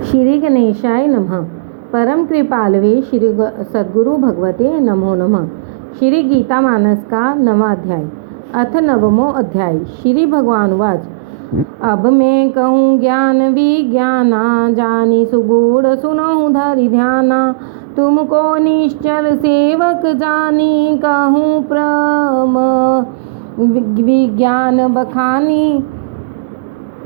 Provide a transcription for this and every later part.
श्री गणेशाय नमः। परम कृपालवे श्री सद्गुरु भगवते नमो नमः। श्री गीता मानस का 9वां अध्याय अथ 9वां अध्याय। श्री भगवान वाच अब मैं कहूँ ज्ञान विज्ञाना, जानी सुगूढ़ सुनहु धरि ध्याना। तुमको निश्चल सेवक जानी, कहूँ प्रम विज्ञान बखानी।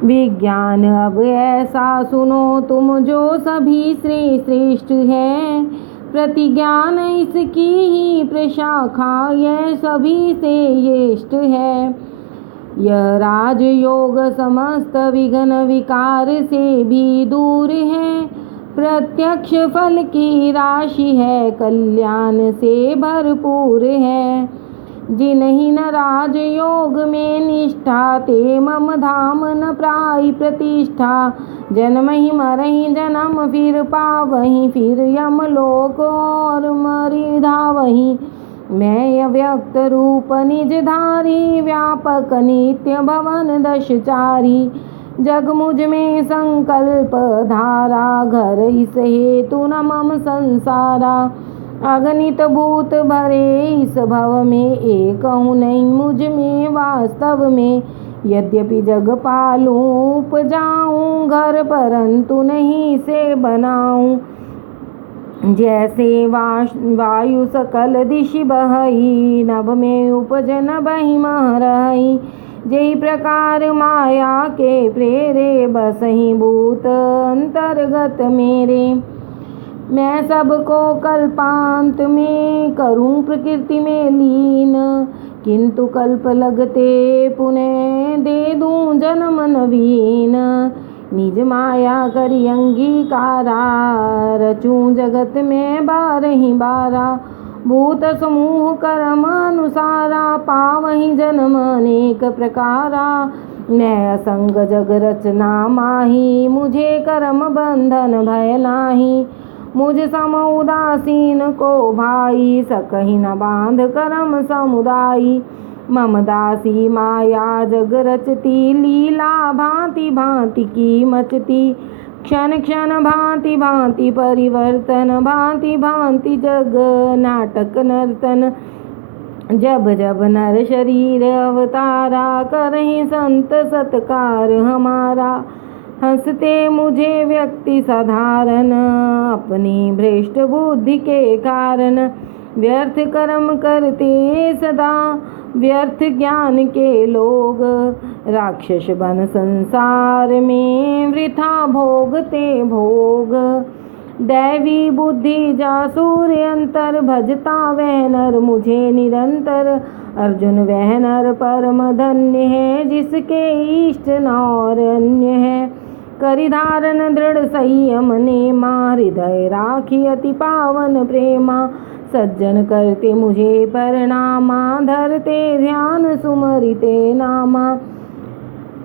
विज्ञान अब ऐसा सुनो तुम, जो सभी से श्रेष्ठ है। प्रतिज्ञान इसकी ही प्रशाखा, यह सभी से श्रेष्ठ है। यह राजयोग समस्त विघ्न विकार से भी दूर है। प्रत्यक्ष फल की राशि है, कल्याण से भरपूर है। जिन्हीं न राजयोग में निष्ठा, ते मम धाम न प्राय प्रतिष्ठा। जन्म ही मरहि जन्म फिर पावहीं, फिर यमलोक और मरि धावहीं। मैं अव्यक्त रूप निजधारी, व्यापक नित्य भवन दशचारी। जग मुझ में संकल्प धारा, घर इस हेतु न मम संसारा। अगणित भूत भरे इस भव में, एक हूँ नहीं मुझ में वास्तव में। यद्यपि जग पालूं उपजाऊं, घर परंतु नहीं से बनाऊं। जैसे वायु सकल दिशि बहई, नभ में उपज नभहि मह रही। जेहि प्रकार माया के प्रेरे, बसहि भूत अंतर्गत मेरे। मैं सबको कल्पांत में करूं प्रकृति में लीन, किंतु कल्प लगते पुनः दे दूं जन्म नवीन। निज माया करी अंगीकारा, रचूं जगत में बारहि बारा। भूत समूह कर्म अनुसारा, पावहि जन्म अनेक प्रकारा। मैं असंग जग रचना माही, मुझे कर्म बंधन भय नाही। मुझ सम उदासीन को भाई, सकहि न बांध कर्म समुदायी। मम दासी माया जग रचती, लीला भांति भांति की मचती। क्षण क्षण भांति भांति परिवर्तन, भांति भांति जग नाटक नर्तन। जब जब नर शरीर अवतारा, करहि संत सत्कार हमारा। हंसते मुझे व्यक्ति साधारण, अपनी भ्रष्ट बुद्धि के कारण। व्यर्थ कर्म करते सदा, व्यर्थ ज्ञान के लोग। राक्षस बन संसार में, वृथा भोगते भोग। दैवी बुद्धि जा सूर्य अंतर, भजता वह नर मुझे निरंतर। अर्जुन वह नर परम धन्य है, जिसके इष्ट न और अन्य है। करि धारण दृढ़ संयम नेमा, हृदय राखी अति पावन प्रेमा। सज्जन करते मुझे प्रणामा, धरते ध्यान सुमरिते नामा।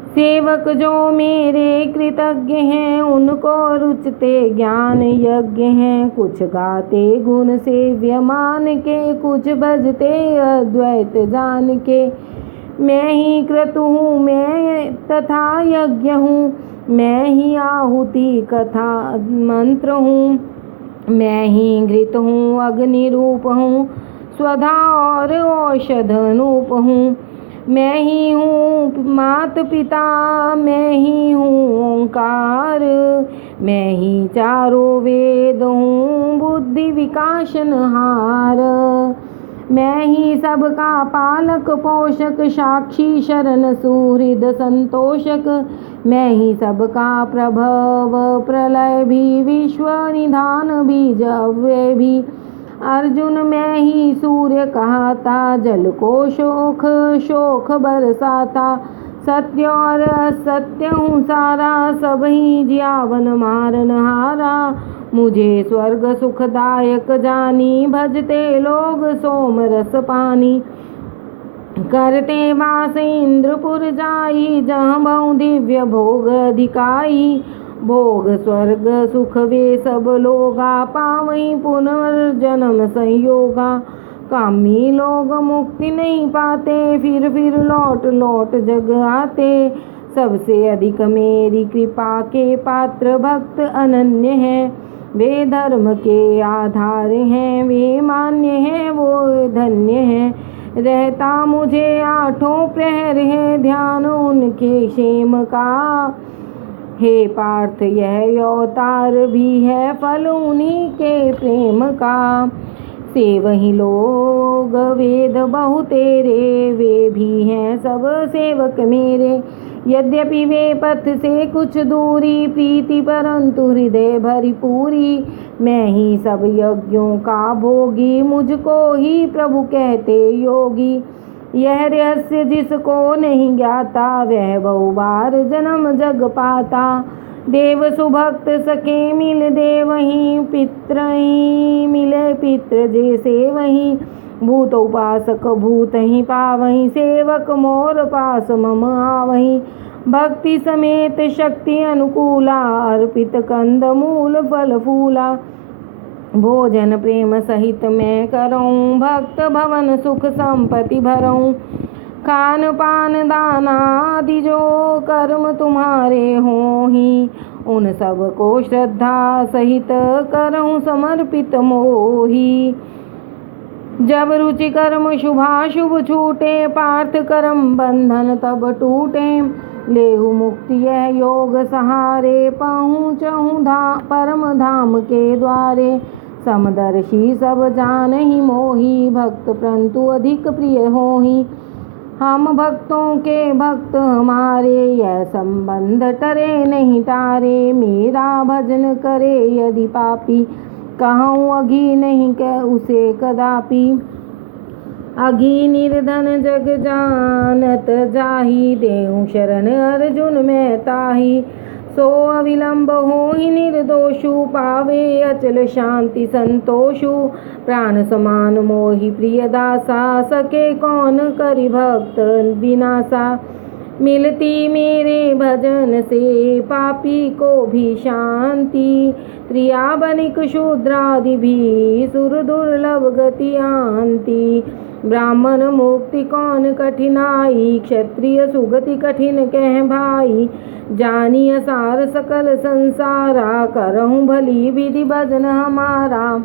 सेवक जो मेरे कृतज्ञ हैं, उनको रुचते ज्ञान यज्ञ हैं। कुछ गाते गुण सेव्य मान के, कुछ भजते अद्वैत जान के। मैं ही क्रतु हूँ मैं तथा यज्ञ हूँ, मैं ही आहुति कथा मंत्र हूँ। मैं ही घृत हूँ अग्नि रूप हूँ, स्वधा और औषध अनूप हूँ। मैं ही हूँ मात पिता, मैं ही हूँ ओंकार। मैं ही चारों वेद हूँ, बुद्धि विकासनहार। मैं ही सबका पालक पोषक, साक्षी शरण सुहृद संतोषक। मैं ही सबका प्रभव प्रलय भी, विश्व निधान बीज अव्यय भी। अर्जुन मैं ही सूर्य कहता, जल को शोक शोक बरसाता। सत्य और असत्य हूँ सारा, सब ही जियावन मारनहारा। मुझे स्वर्ग सुखदायक जानी, भजते लोग सोम रस पानी। करते वास इंद्रपुर जाई, जहाँ बहु दिव्य भोग अधिकाई। भोग स्वर्ग सुख वे सब लोगा, पावहीं पुनर्जन्म संयोगा। कामी लोग मुक्ति नहीं पाते, फिर लौट लौट जग आते। सबसे अधिक मेरी कृपा के पात्र भक्त अनन्य हैं। वे धर्म के आधार हैं, वे मान्य हैं, वो धन्य हैं। रहता मुझे आठों प्रहर है ध्यान उनके क्षेम का। हे पार्थ यह अवतार भी है फल उन्हीं के प्रेम का। से वही लोग वेद बहु तेरे, वे भी हैं सब सेवक मेरे। यद्यपि वे पथ से कुछ दूरी, प्रीति परंतु हृदय भरी पूरी। मैं ही सब यज्ञों का भोगी, मुझको ही प्रभु कहते योगी। यह रहस्य जिसको नहीं ज्ञाता, वह बहु बार जन्म जग पाता। देव सुभक्त सके मिल देवहीं, पित्र ही मिले पित्र जैसे वहीं। भूत उपासक भूत ही पावहीं, सेवक मोर पास मम आवहीं। भक्ति समेत शक्ति अनुकूला, अर्पित कंद मूल फल फूला। भोजन प्रेम सहित मैं करऊँ, भक्त भवन सुख संपत्ति भरऊँ। खान पान दाना आदि जो कर्म तुम्हारे हों ही, उन सब को श्रद्धा सहित करऊँ समर्पित मोही। जब रुचि कर्म शुभाशुभ छूटे, पार्थ कर्म बंधन तब टूटे। लेहु मुक्ति यह योग सहारे, पहुँचहूँ परम धाम के द्वारे। समदर्शी सब जान ही मोही, भक्त परंतु अधिक प्रिय होही। हम भक्तों के भक्त हमारे, यह संबंध टरे नहीं तारे। मेरा भजन करे यदि पापी, कहूँ अघी नहीं कह उसे कदापि। अघी निर्धन जग जानत जाहि, देहु शरण अर्जुन मैं ताहि। सो अविलंब होहि निर्दोषु, पावे अचल शांति संतोषु। प्राण समान मोहि प्रिय दासा, सके कौन करि भक्त विनासा। मिलती मेरे भजन से पापी को भी शांति, त्रिया बनिक शूद्रादि भी सुर दुर्लभ गति आंति। ब्राह्मण मुक्ति कौन कठिनाई, क्षत्रिय सुगति कठिन कह भाई। जानिय सार सकल संसारा, करहूँ भली विधि भजन हमारा।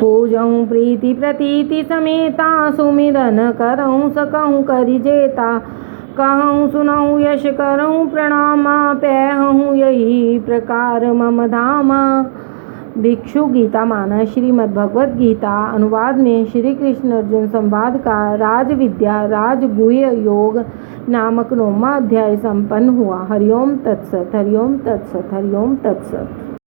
पूजऊँ प्रीति प्रतीति समेता, सुमिरन करऊँ सकऊँ करि जेता। कहूँ सुनऊँ यश करऊँ प्रणामा, पैहूँ यही प्रकार मम धामा। भिक्षु गीता मानस श्रीमद् भगवद गीता अनुवाद में श्री कृष्ण अर्जुन संवाद का राजविद्या राजगुह्य योग नामक 9वां अध्याय संपन्न हुआ। हरिओम तत्सत, हरिओम तत्सत, हरिओम तत्सत।